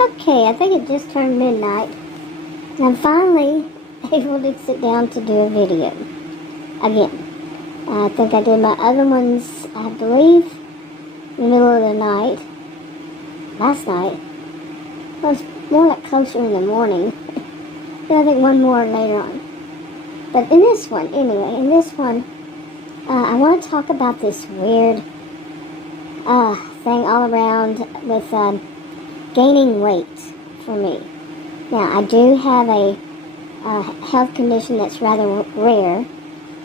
Okay, I think it just turned midnight. And I'm finally able to sit down to do a video again. I think I did my other ones, I believe, in the middle of the night. Last night. Well, it was more like closer in the morning. Then I think one more later on. But in this one, I want to talk about this weird thing all around with gaining weight for me. Now, I do have a health condition that's rather rare.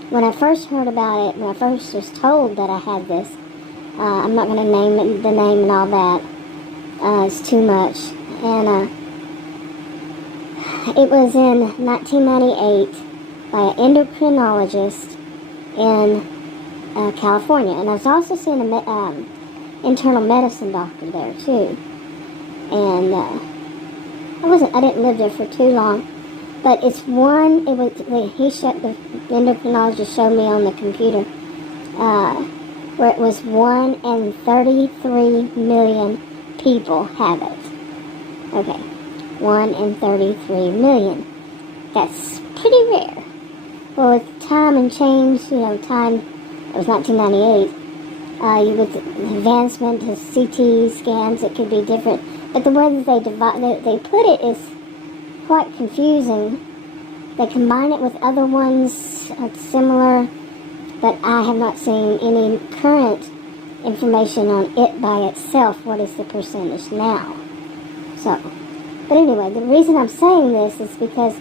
When I first heard about it, when I first was told that I had this, I'm not going to name the name and all that. It's too much. And it was in 1998 by an endocrinologist in California. And I was also seeing an internal medicine doctor there, too. And I didn't live there for too long. But the endocrinologist showed me on the computer where it was 1 in 33 million people have it. Okay, 1 in 33 million. That's pretty rare. Well, with time and change, time, it was 1998, with advancement to CT scans, it could be different. But the way that they put it is quite confusing. They combine it with other ones similar, but I have not seen any current information on it by itself. What is the percentage now? But anyway, the reason I'm saying this is because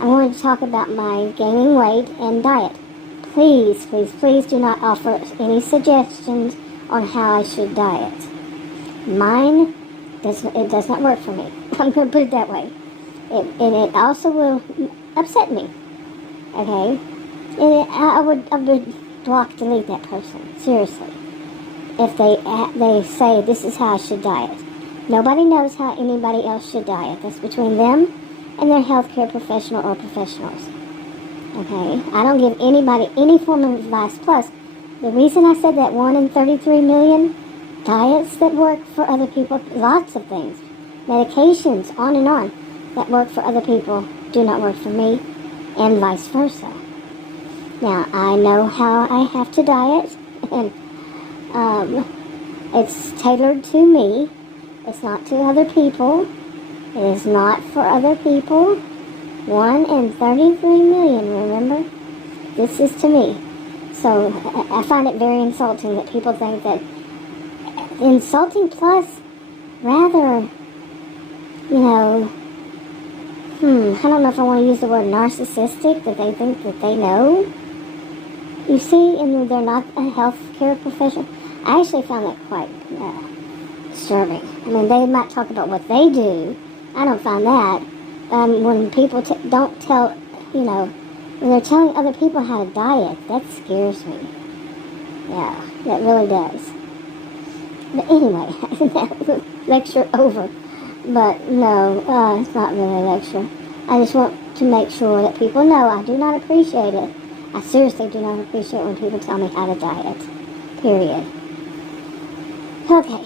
I wanted to talk about my gaining weight and diet. Please, please, please do not offer any suggestions on how I should diet. Mine, it does not work for me. I'm going to put it that way. And it also will upset me. Okay? And I would block, delete that person. Seriously. If they say this is how I should diet. Nobody knows how anybody else should diet. That's between them and their healthcare professional or professionals. Okay? I don't give anybody any form of advice. Plus, the reason I said that 1 in 33 million diets that work for other people, lots of things, medications, on and on, that work for other people do not work for me, and vice versa. Now, I know how I have to diet, and it's tailored to me. It's not to other people. It is not for other people. 1 in 33 million, remember? This is to me. So, I find it very insulting that people think that insulting plus rather, I don't know if I want to use the word narcissistic, that they think that they know. You see, and they're not a healthcare professional. I actually found that quite disturbing. I mean, they might talk about what they do. I don't find that. When people don't tell, when they're telling other people how to diet, that scares me. Yeah, that really does. But anyway, lecture over. But no, it's not really a lecture. I just want to make sure that people know I do not appreciate it. I seriously do not appreciate when people tell me how to diet. Period. Okay,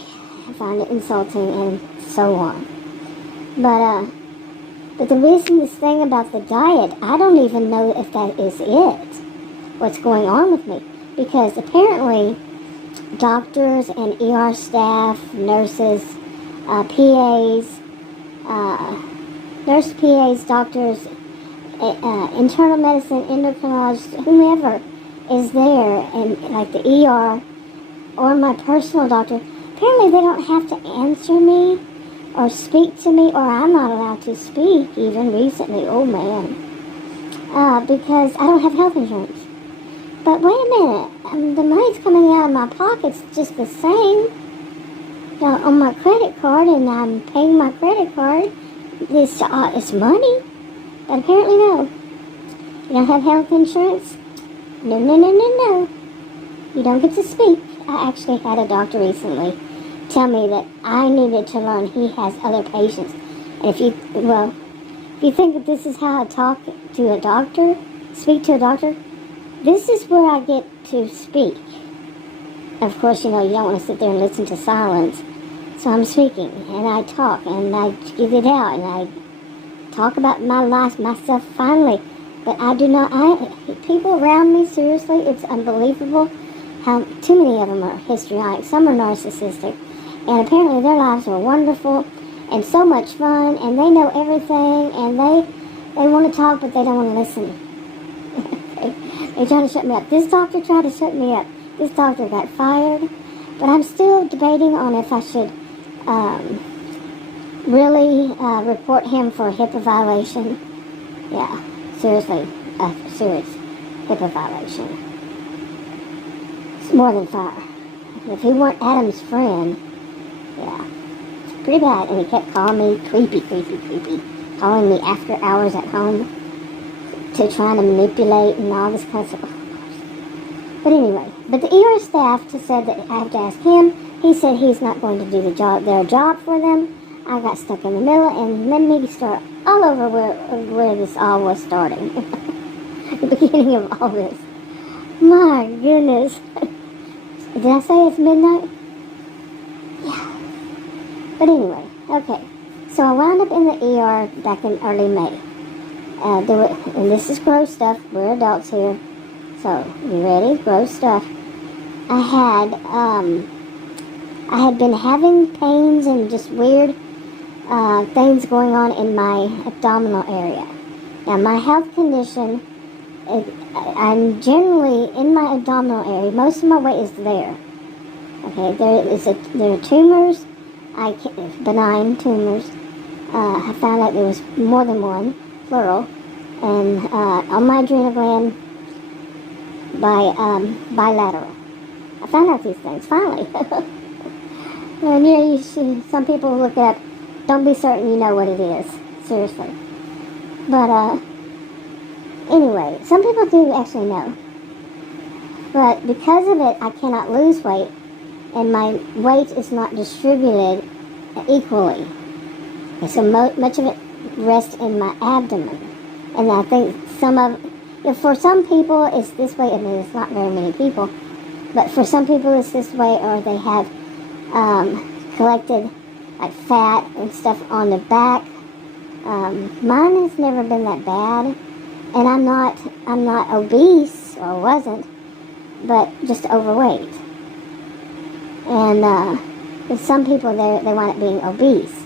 I find it insulting and so on. But the reason this thing about the diet, I don't even know if that is it. What's going on with me. Because apparently, doctors and ER staff, nurses, PAs, nurse PAs, doctors, internal medicine, endocrinologists, whomever is there, and like the ER or my personal doctor, apparently they don't have to answer me or speak to me, or I'm not allowed to speak even recently. Oh man, because I don't have health insurance. But wait a minute, the money's coming out of my pockets just the same. On my credit card, and I'm paying my credit card. It's money. But apparently no. You don't have health insurance? No. You don't get to speak. I actually had a doctor recently tell me that I needed to learn he has other patients. And if you think that this is how I talk to a doctor, speak to a doctor, this is where I get to speak. Of course, you don't want to sit there and listen to silence. So I'm speaking, and I talk, and I get it out, and I talk about my life, myself, finally. But I do not, people around me, seriously, it's unbelievable how too many of them are histrionic. Some are narcissistic. And apparently their lives are wonderful and so much fun, and they know everything, and they want to talk, but they don't want to listen. They try to shut me up. This doctor tried to shut me up. This doctor got fired. But I'm still debating on if I should really report him for HIPAA violation. Yeah, seriously, a serious HIPAA violation. It's more than fire. If he weren't Adam's friend, yeah, it's pretty bad. And he kept calling me creepy, calling me after hours at home to try to manipulate and all this kind of stuff. But anyway, but the ER staff just said that I have to ask him. He said he's not going to do their job for them. I got stuck in the middle and made me start all over where this all was starting. The beginning of all this. My goodness. Did I say it's midnight? Yeah. But anyway, okay. So I wound up in the ER back in early May. And this is gross stuff. We're adults here. So, you ready? Gross stuff. I had been having pains and just weird things going on in my abdominal area. Now, my health condition, I'm generally in my abdominal area. Most of my weight is there. Okay, there are tumors, benign tumors. I found out there was more than one, plural, and on my adrenal gland, bilateral. I found out these things, finally. And you see, some people look up, don't be certain you know what it is, seriously. But, anyway, some people do actually know. But because of it, I cannot lose weight, and my weight is not distributed equally. And so much of it rests in my abdomen. And I think for some people it's this way, I mean it's not very many people, but for some people it's this way, or they have collected like fat and stuff on the back. Mine has never been that bad, and I'm not obese, or wasn't, but just overweight. And some people they wind up being obese,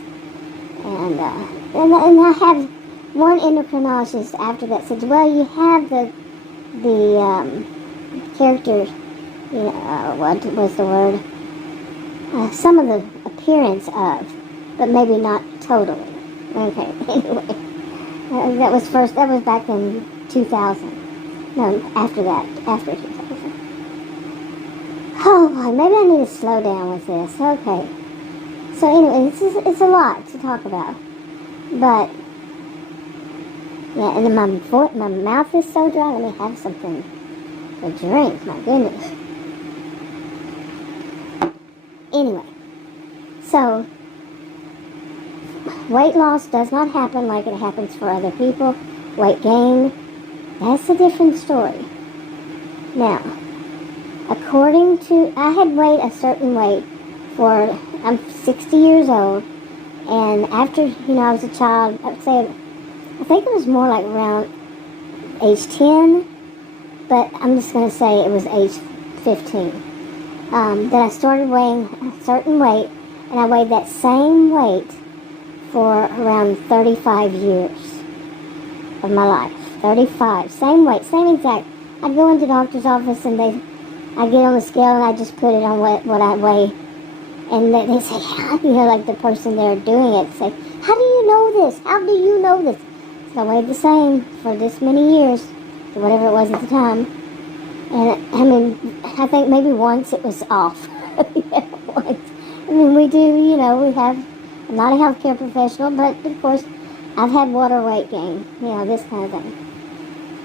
and I have one endocrinologist after that said, well, you have the character, what was the word? Some of the appearance of, but maybe not totally. Okay, anyway. That was back in 2000. No, after 2000. Oh boy, maybe I need to slow down with this. Okay. So anyway, it's a lot to talk about. But, yeah, and then my mouth is so dry. Let me have something to drink. My goodness. Anyway, so weight loss does not happen like it happens for other people. Weight gain, that's a different story. Now, according to, I had weighed a certain weight I'm 60 years old, and after, I was a child, I think it was more like around age 10, but I'm just going to say it was age 15. That I started weighing a certain weight, and I weighed that same weight for around 35 years of my life. 35, same weight, same exact. I'd go into the doctor's office, and I'd get on the scale, and I just put it on what I weigh. And they say, like the person there doing it, say, how do you know this? How do you know this? So I weighed the same for this many years, whatever it was at the time. And, I mean, I think maybe once it was off. Yeah, once. I mean, we do, I'm not a healthcare professional, but, of course, I've had water weight gain, this kind of thing.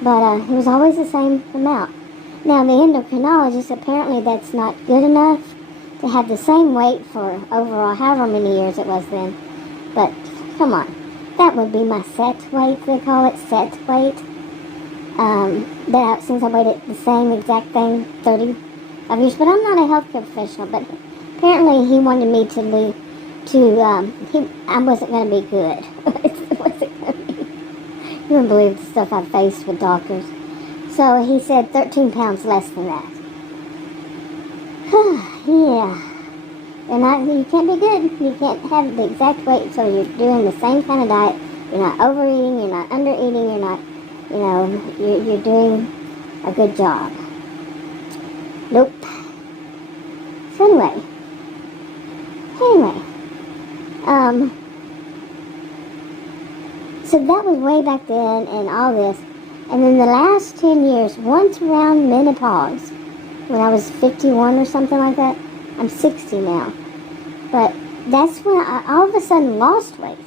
But it was always the same amount. Now, the endocrinologist, apparently that's not good enough to have the same weight for overall however many years it was then. But, come on. That would be my set weight, they call it, set weight. Since I weighed it the same exact thing 35 years. But I'm not a healthcare professional, but apparently he wanted me to I wasn't going to be good. It wasn't going to be. You wouldn't believe the stuff I faced with doctors. So he said 13 pounds less than that. Yeah. You can't be good. You can't have the exact weight, so you're doing the same kind of diet. You're not overeating, you're not undereating, you're not, you're doing a good job. Nope. So anyway, so that was way back then and all this. And then the last 10 years, once around menopause, when I was 51 or something like that, I'm 60 now. But that's when I all of a sudden lost weight.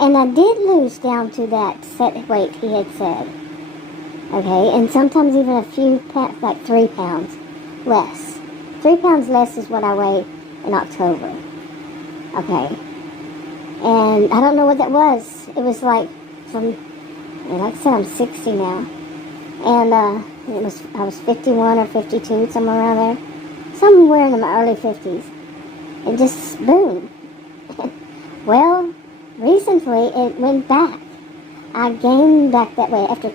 And I did lose down to that set weight he had said. Okay, and sometimes even a few pounds, like 3 pounds less. 3 pounds less is what I weighed in October. Okay. And I don't know what that was. It was like like I said, I'm 60 now. And I was 51 or 52, somewhere around there. Somewhere in my early 50s. And just boom. Well, recently it went back. I gained back that weight after,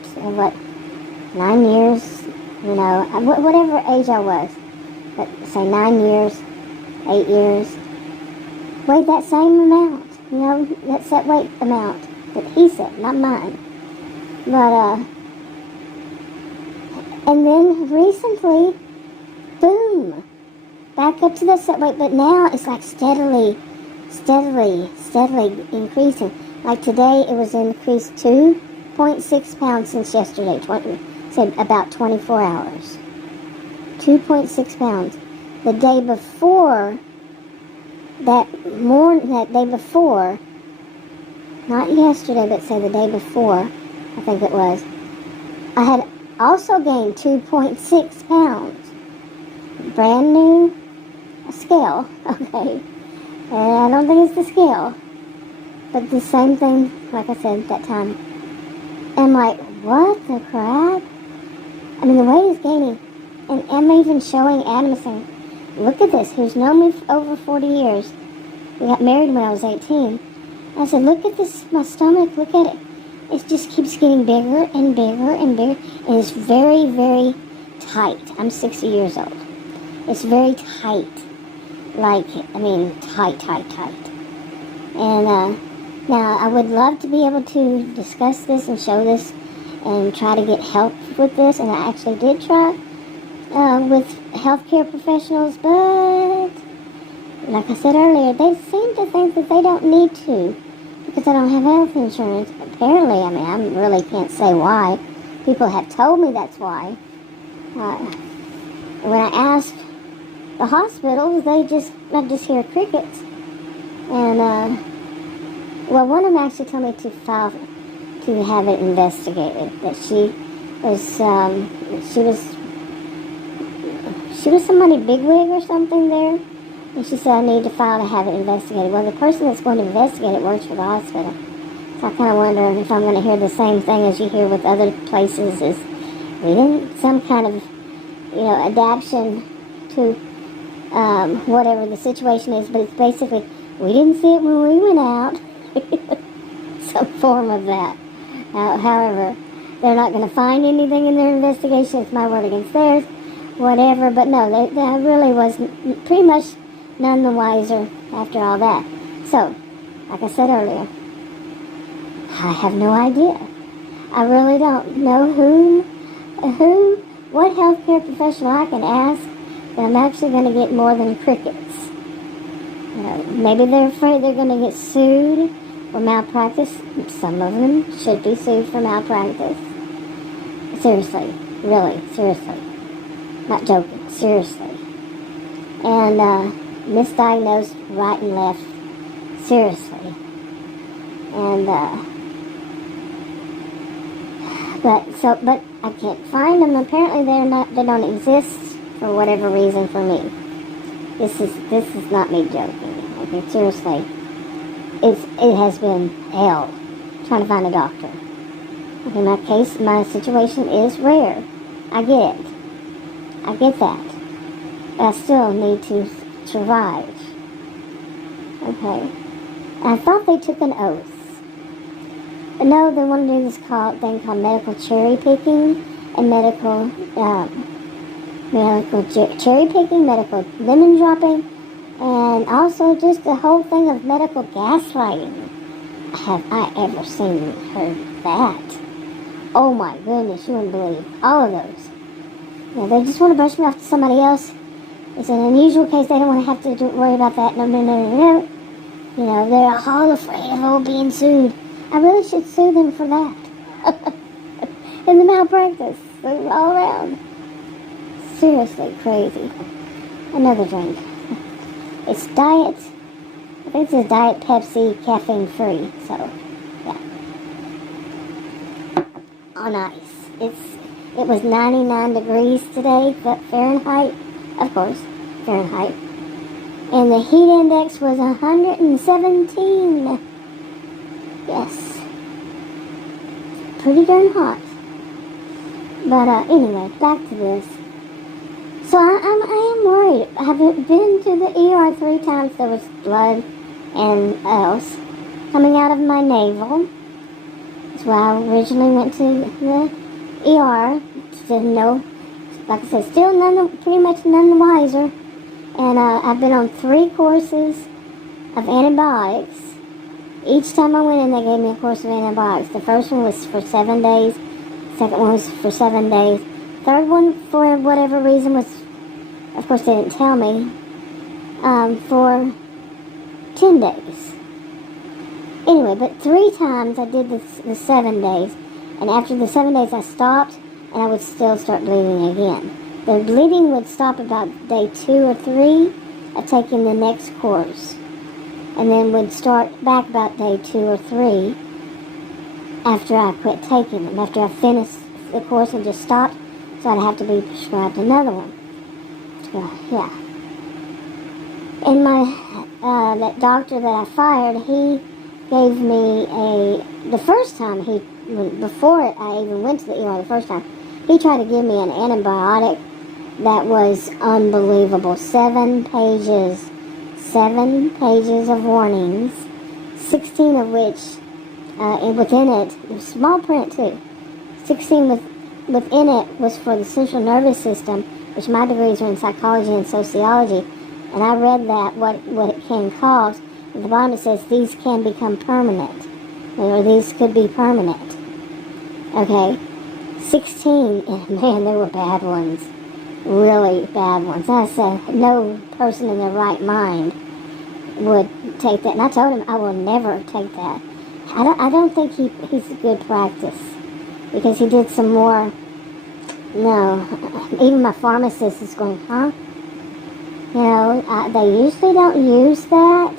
9 years, whatever age I was. But say 9 years, 8 years. Weighed that same amount. That's that weight amount that he said, not mine. But, and then recently, boom, back up to that set weight. But now it's like steadily increasing. Like today, it was increased 2.6 pounds since yesterday, about 24 hours. 2.6 pounds. The day before, that day before, not yesterday, but say the day before, I think it was, I had also gained 2.6 pounds. Brand new scale, okay. And I don't think it's the scale, but the same thing, like I said, that time. And I'm like, what the crap? I mean, the weight is gaining. And I'm even showing Adam saying, look at this, who's known me for over 40 years. We got married when I was 18. I said, look at this, my stomach, look at it. It just keeps getting bigger and bigger and bigger. And it's very, very tight. I'm 60 years old. It's very tight. Tight. And now I would love to be able to discuss this and show this and try to get help with this. And I actually did try with healthcare professionals, but like I said earlier, they seem to think that they don't need to because I don't have health insurance. Apparently, I really can't say why. People have told me that's why. When I asked the hospitals, I just hear crickets. And, one of them actually told me to file to have it investigated. That she was somebody bigwig or something there. And she said I need to file to have it investigated. Well, the person that's going to investigate it works for the hospital. So I kind of wonder if I'm going to hear the same thing as you hear with other places, is some kind of, adaptation to whatever the situation is. But it's basically, we didn't see it when we went out. Some form of that. However, they're not going to find anything in their investigation. It's my word against theirs. Whatever. But no, they really was pretty much none the wiser after all that. So, like I said earlier, I have no idea. I really don't know what healthcare professional I can ask that I'm actually going to get more than crickets. Maybe they're afraid they're going to get sued for malpractice. Some of them should be sued for malpractice. Seriously. Really. Seriously. Not joking. Seriously. And, misdiagnosed right and left. Seriously. And, but I can't find them. Apparently they don't exist for whatever reason for me. This is not me joking. Okay, seriously. It has been hell trying to find a doctor. Okay, my situation is rare. I get it. I get that. But I still need to survive. Okay. I thought they took an oath. But no, they want to do this thing called medical cherry picking and medical cherry picking, medical lemon dropping, and also just the whole thing of medical gaslighting. Have I ever seen heard that? Oh my goodness, you wouldn't believe all of those. You know, they just want to brush me off to somebody else. It's an unusual case. They don't want to have to worry about that. No. You know, they're all afraid of being sued. I really should sue them for that. In the malpractice, all around. Seriously crazy. Another drink. It's diet. I think it says Diet Pepsi, caffeine free. So, yeah. On ice. It was 99 degrees today, but Fahrenheit, of course, Fahrenheit. And the heat index was 117. Yes. Pretty darn hot. But anyway, back to this. So I am worried. I have been to the ER 3 times. There was blood and else coming out of my navel. That's why I originally went to the ER. Didn't know. Like I said, still pretty much none the wiser. And I've been on 3 courses of antibiotics. Each time I went in, they gave me a course of antibiotics. The first one was for 7 days. The second one was for 7 days. Third one, for whatever reason, was, of course, they didn't tell me, for 10 days. Anyway, but 3 times I did the 7 days. And after the 7 days, I stopped, and I would still start bleeding again. The bleeding would stop about day 2 or 3 of taking the next course. And then would start back about day 2 or 3 after I quit taking them. After I finished the course and just stopped, so I'd have to be prescribed another one. Yeah. And that doctor that I fired, he gave me the first time before I even went to the ER the first time, he tried to give me an antibiotic that was unbelievable. 7 pages of warnings, 16 of which, and within it, small print too, 16 within it was for the central nervous system, which my degrees are in psychology and sociology, and I read that, what it can cause. At the bottom it says these can become permanent, or these could be permanent. Okay, 16, and man, they were bad ones. Really bad ones. I said no person in their right mind would take that, and I told him I will never take that. I don't think he's a good practice, because he did some more. No, even my pharmacist is going, huh? You know, they usually don't use that,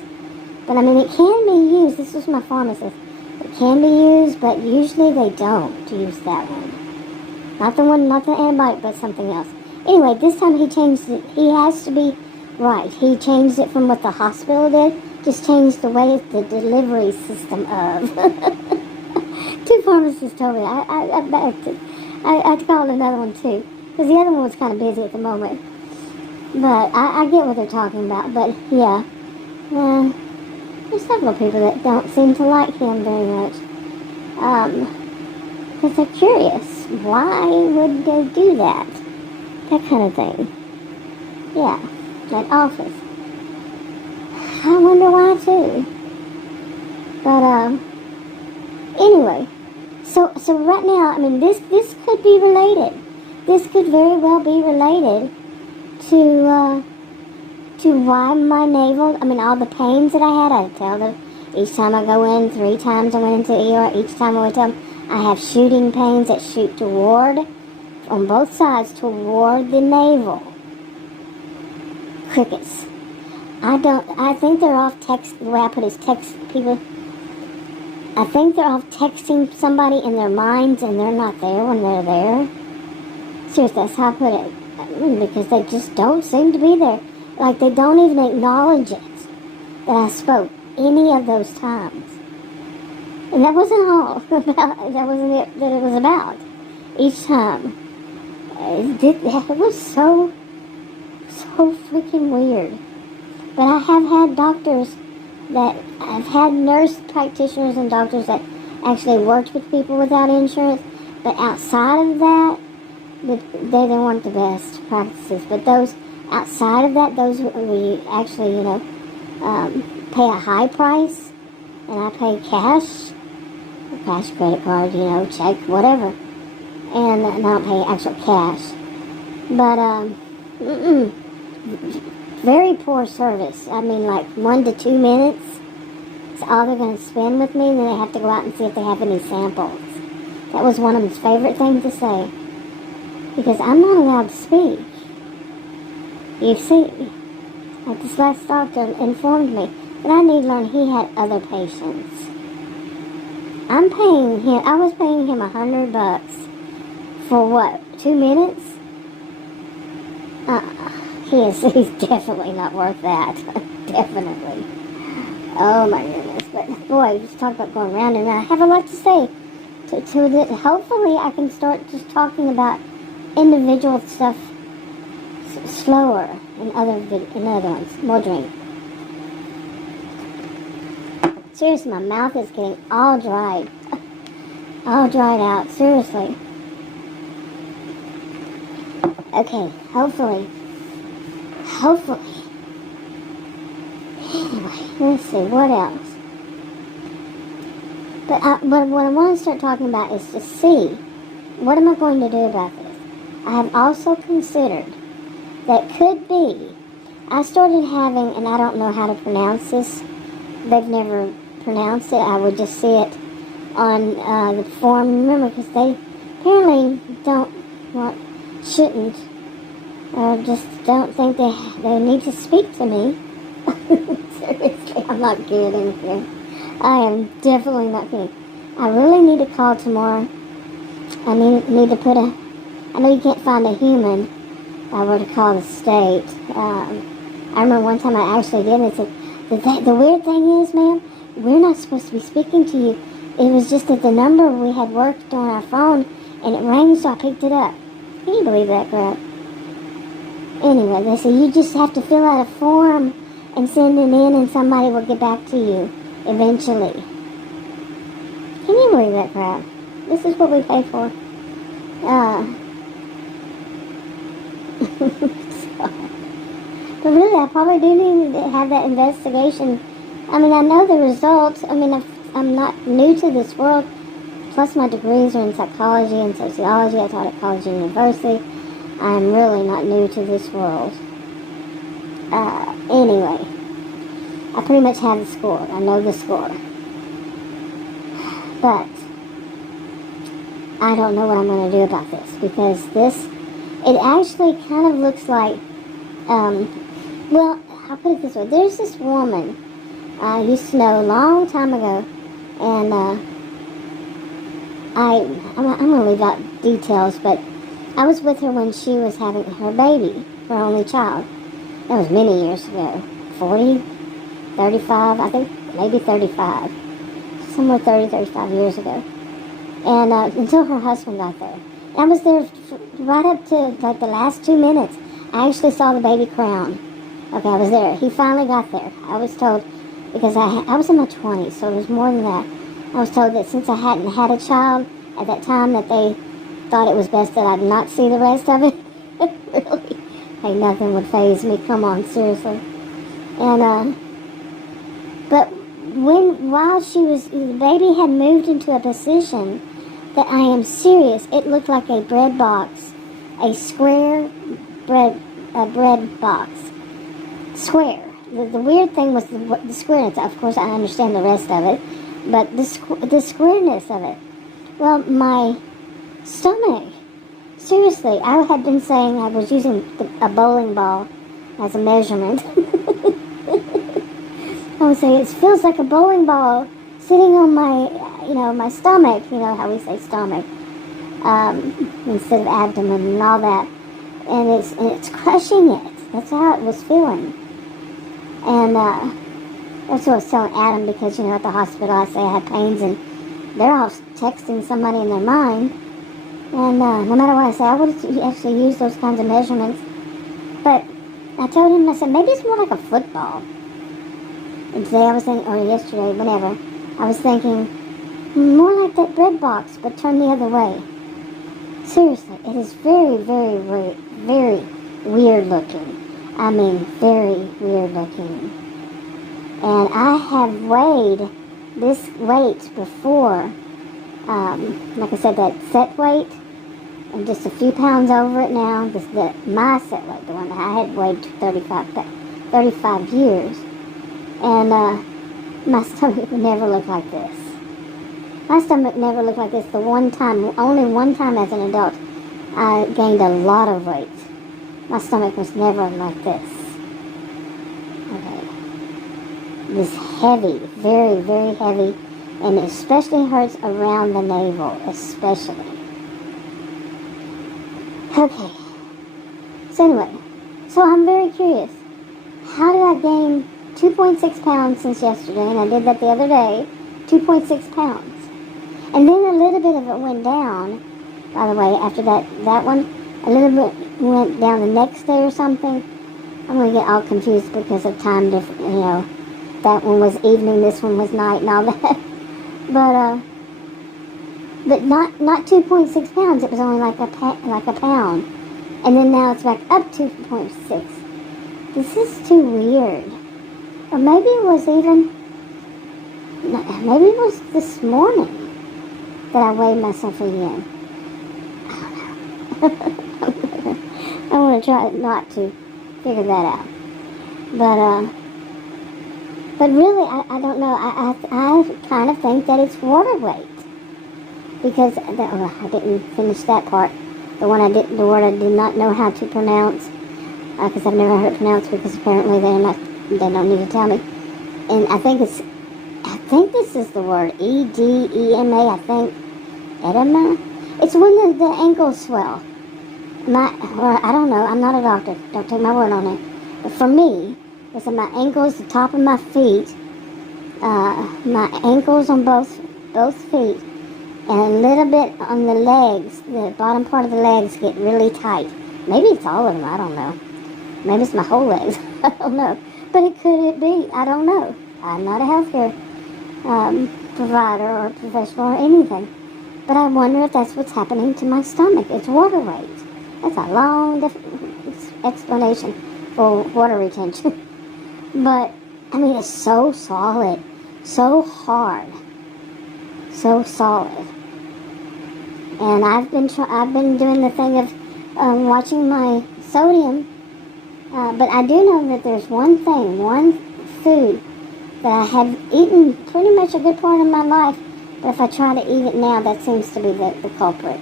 but I mean it can be used. This was my pharmacist. It can be used, but usually they don't use that one. Not the antibiotic, but something else. Anyway, this time he changed it. He has to be right. He changed it from what the hospital did. Just changed the way the delivery system of. 2 pharmacists told me. I'd call another one too, because the other one was kind of busy at the moment. But I get what they're talking about. But yeah, there's several people that don't seem to like him very much. Because they're curious. Why would they do that? That kind of thing. Yeah, that office. I wonder why too. But anyway, so right now, I mean, this could be related. This could very well be related to why my navel. I mean, all the pains that I had. I tell them each time I go in. 3 times I went into ER. Each time I would tell them I have shooting pains that shoot toward, on both sides, toward the navel. Crickets. I think they're off text, the way I put it is text people. I think they're off texting somebody in their minds and they're not there when they're there. Seriously, that's how I put it. Because they just don't seem to be there. Like they don't even acknowledge it that I spoke any of those times. And that wasn't all about, that wasn't it that it was about. Each time. It was so freaking weird. But I have had doctors that I've had nurse practitioners and doctors that actually worked with people without insurance, but outside of that, they weren't the best practices. But those outside of that, those where you actually, pay a high price, and I pay cash, credit card, check, whatever, and I don't pay actual cash. But very poor service. I mean, like 1 to 2 minutes. It's all they're going to spend with me, and then they have to go out and see if they have any samples. That was one of his favorite things to say, because I'm not allowed to speak. You see, like this last doctor informed me that I need to learn he had other patients. I was paying him $100 for what, 2 minutes? He's definitely not worth that. Definitely. Oh my goodness. But boy, just talk about going around, and I have a lot to say. Hopefully I can start just talking about individual stuff slower in other ones. More drink. Seriously, my mouth is getting all dried. All dried out. Seriously. Okay, hopefully. Anyway, let's see, what else? But what I want to start talking about is to see, what am I going to do about this? I have also considered that could be, I started having, and I don't know how to pronounce this, they've never pronounced it, I would just see it on the form, remember, because they apparently shouldn't, or just don't think they need to speak to me. Seriously, I'm not kidding here. I am definitely not kidding. I really need to call tomorrow. I need to put I know you can't find a human if I were to call the state. I remember one time I actually did, and it said, the weird thing is, ma'am, we're not supposed to be speaking to you. It was just that the number we had worked on our phone, and it rang, so I picked it up. Can you believe that crap? Anyway, they said you just have to fill out a form and send it in, and somebody will get back to you eventually. Can you believe that crap? This is what we pay for. But really, I probably do need to have that investigation. I mean, I know the results. I mean, I'm not new to this world. Plus, my degrees are in psychology and sociology. I taught at college and university. I'm really not new to this world. Anyway, I pretty much have the score. I know the score. But I don't know what I'm going to do about this, because it actually kind of looks like, well, I'll put it this way. There's this woman I used to know a long time ago, and I'm going to leave out details, but I was with her when she was having her baby, her only child. That was many years ago. 40, 35, I think maybe 35. Somewhere 30, 35 years ago. And until her husband got there. I was there right up to like the last 2 minutes. I actually saw the baby crown. Okay, I was there. He finally got there. I was told, because I was in my 20s, so it was more than that. I was told that since I hadn't had a child at that time, that they thought it was best that I not see the rest of it. Really? Hey, nothing would faze me. Come on, seriously. And, but while the baby had moved into a position that I am serious, it looked like a bread box. A square bread box. Square. The weird thing was the squareness. Of course, I understand the rest of it, but the squareness of it. Well, my stomach. Seriously, I had been saying I was using a bowling ball as a measurement. I would say it feels like a bowling ball sitting on my stomach. You know how we say stomach instead of abdomen and all that. And it's crushing it. That's how it was feeling. And that's what I was telling Adam, because at the hospital I say I had pains, and they're all texting somebody in their mind. And no matter what I say, I would actually use those kinds of measurements. But I told him, I said, maybe it's more like a football. And today I was thinking, or yesterday, whenever, I was thinking, more like that bread box, but turned the other way. Seriously, it is very, very, very, very weird looking. I mean, very weird looking. And I have weighed this weight before. Like I said, that set weight. I'm just a few pounds over it now. My set weight, the one that I had weighed 35 years. And my stomach never looked like this. My stomach never looked like this. Only one time as an adult, I gained a lot of weight. My stomach was never like this. Okay. This heavy, very, very heavy, and it especially hurts around the navel, especially. Okay. So anyway, so I'm very curious. How did I gain 2.6 pounds since yesterday? And I did that the other day. 2.6 pounds. And then a little bit of it went down, by the way, after that one. A little bit went down the next day or something. I'm going to get all confused because of time difference, you know. That one was evening, this one was night and all that. But not 2.6 pounds. It was only like a pound. And then now it's back up 2.6. This is too weird. Or maybe it was this morning that I weighed myself again. I don't know. I want to try not to figure that out. But really, I don't know. I kind of think that it's water weight. Because, I didn't finish that part. The word I did not know how to pronounce. Because I've never heard it pronounced, because apparently they don't need to tell me. And I think this is the word, edema, I think. Edema? It's when the ankles swell. I don't know, I'm not a doctor, don't take my word on it. But for me, it's in my ankles, the top of my feet, my ankles on both feet, and a little bit on the legs, the bottom part of the legs get really tight. Maybe it's all of them, I don't know. Maybe it's my whole legs, I don't know. But could it be? I don't know. I'm not a healthcare provider or professional or anything. But I wonder if that's what's happening to my stomach. It's water weight. That's a long explanation for water retention. But, I mean, it's so solid, so hard, so solid. And I've been doing the thing of watching my sodium. But I do know that there's one food that I have eaten pretty much a good part of my life. But if I try to eat it now, that seems to be the culprit.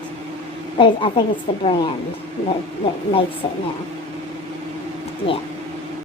But I think it's the brand that makes it now. Yeah.